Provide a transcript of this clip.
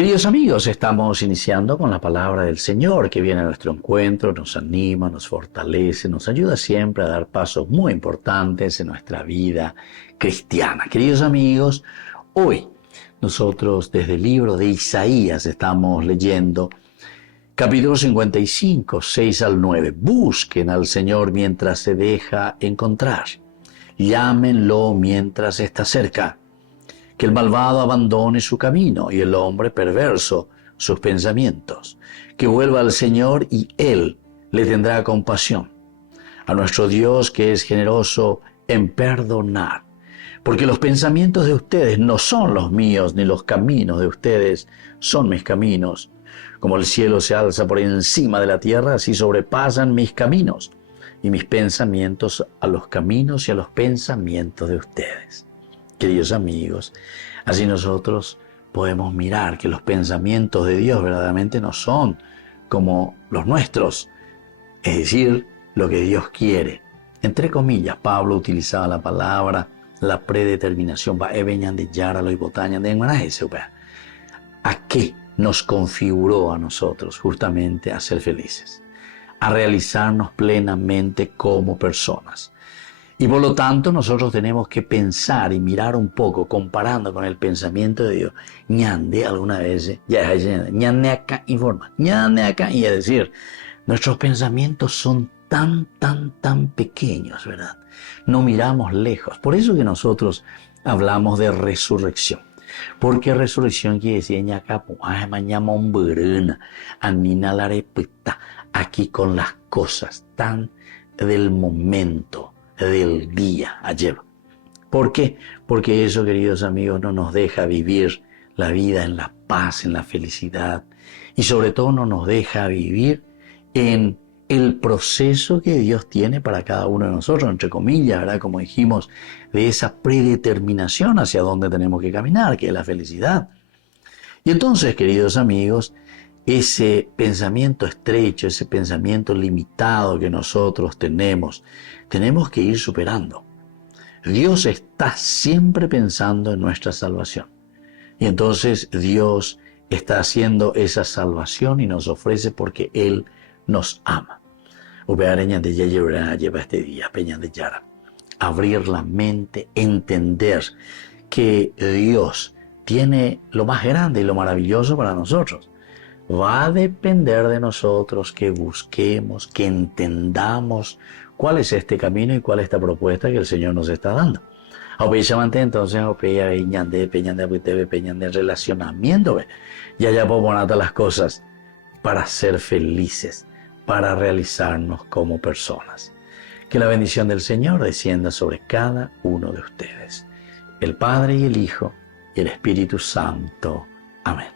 Queridos amigos, estamos iniciando con la palabra del Señor que viene a nuestro encuentro, nos anima, nos fortalece, nos ayuda siempre a dar pasos muy importantes en nuestra vida cristiana. Queridos amigos, hoy nosotros desde el libro de Isaías estamos leyendo capítulo 55, 6 al 9. Busquen al Señor mientras se deja encontrar. Llámenlo mientras está cerca. Que el malvado abandone su camino y el hombre perverso sus pensamientos. Que vuelva al Señor y Él le tendrá compasión. A nuestro Dios que es generoso en perdonar. Porque los pensamientos de ustedes no son los míos, ni los caminos de ustedes son mis caminos. Como el cielo se alza por encima de la tierra, así sobrepasan mis caminos y mis pensamientos a los caminos y a los pensamientos de ustedes. Queridos amigos, así nosotros podemos mirar que los pensamientos de Dios verdaderamente no son como los nuestros, es decir, lo que Dios quiere. Entre comillas, Pablo utilizaba la palabra, la predeterminación, ¿a qué nos configuró a nosotros? Justamente a ser felices, a realizarnos plenamente como personas. Y por lo tanto nosotros tenemos que pensar y mirar un poco, comparando con el pensamiento de Dios. Ñande alguna vez, ñande acá informa, ñande acá, y es decir, nuestros pensamientos son tan pequeños, ¿verdad? No miramos lejos. Por eso que nosotros hablamos de resurrección. Porque resurrección quiere decir ñaca, mañana anina la repita, aquí con las cosas tan del momento, del día ayer. ¿Por qué? Porque eso, queridos amigos, no nos deja vivir la vida en la paz, en la felicidad, y sobre todo no nos deja vivir en el proceso que Dios tiene para cada uno de nosotros, entre comillas, ¿verdad? Como dijimos, de esa predeterminación hacia dónde tenemos que caminar, que es la felicidad. Y entonces, queridos amigos, ese pensamiento estrecho, ese pensamiento limitado que nosotros tenemos que ir superando. Dios está siempre pensando en nuestra salvación. Y entonces Dios está haciendo esa salvación y nos ofrece porque Él nos ama. Abrir la mente, entender que Dios tiene lo más grande y lo maravilloso para nosotros. Va a depender de nosotros que busquemos, que entendamos cuál es este camino y cuál es esta propuesta que el Señor nos está dando. Entonces, peñan de relacionamiento, ya puedo poner las cosas para ser felices, para realizarnos como personas. Que la bendición del Señor descienda sobre cada uno de ustedes. El Padre y el Hijo y el Espíritu Santo. Amén.